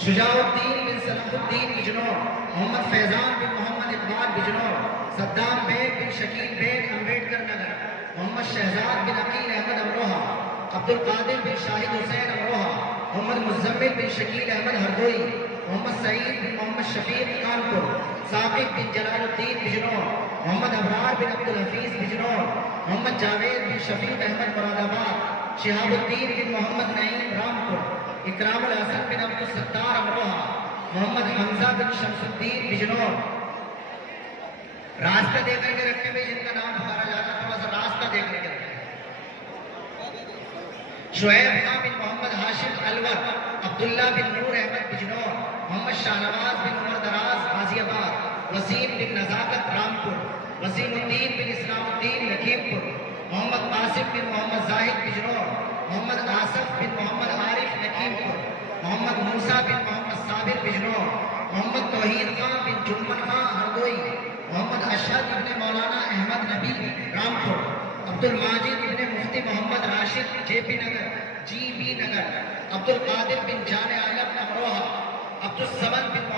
شجاع الدین بن صلاح الدین بجنور، محمد فیضان بن محمد Iqbal Bijnor, Saddam bag بن Shakeel bag Ambedkar Nagar, محمد شہزاد بن عقیل احمد امروہہ، عبد القادر بن شاہد حسین امروہہ، محمد مزمل بن شکیل احمد ہردوئی، محمد سعید بن محمد شفیق کانپور، ثاقب بن جلال الدین بجنور، محمد ابرار بن عبدالحفیظ بجنور، محمد جاوید بن شفیق احمد مراد آباد، شہاب الدین بن محمد نعیم رامپور، اکرام الحسن بن عبد الستار امروہہ، محمد حمزہ بن شمس الدین بجنور۔ راستہ دے کر کے رکھے ہوئے جن کا نام پکارا جاتا ہے تھوڑا سا راستہ دے کر کے رکھے۔ شعیب خان بن محمد ہاشم الور، عبداللہ بن نور احمد بجنور، محمد شاہنواز بن عمر دراز غازی آباد، وسیم بن نزاکت رامپور، وسیم الدین بن اسلام الدین لکھیم پور، محمد قاسم بن محمد زاہد بجنور، محمد آصف بن محمد عارف لکھیم پور، محمد موسیٰ بن محمد صابر بجنور، محمد توحید خان بن جمن خان ہردوئی، محمد اشہد بن مولانا احمد نبی رامپور، عبد الماجد بن مفتی محمد راشد جے پی نگر جی بی نگر، عبد القادر بن جان عالم امروہہ، عبد الصمد بن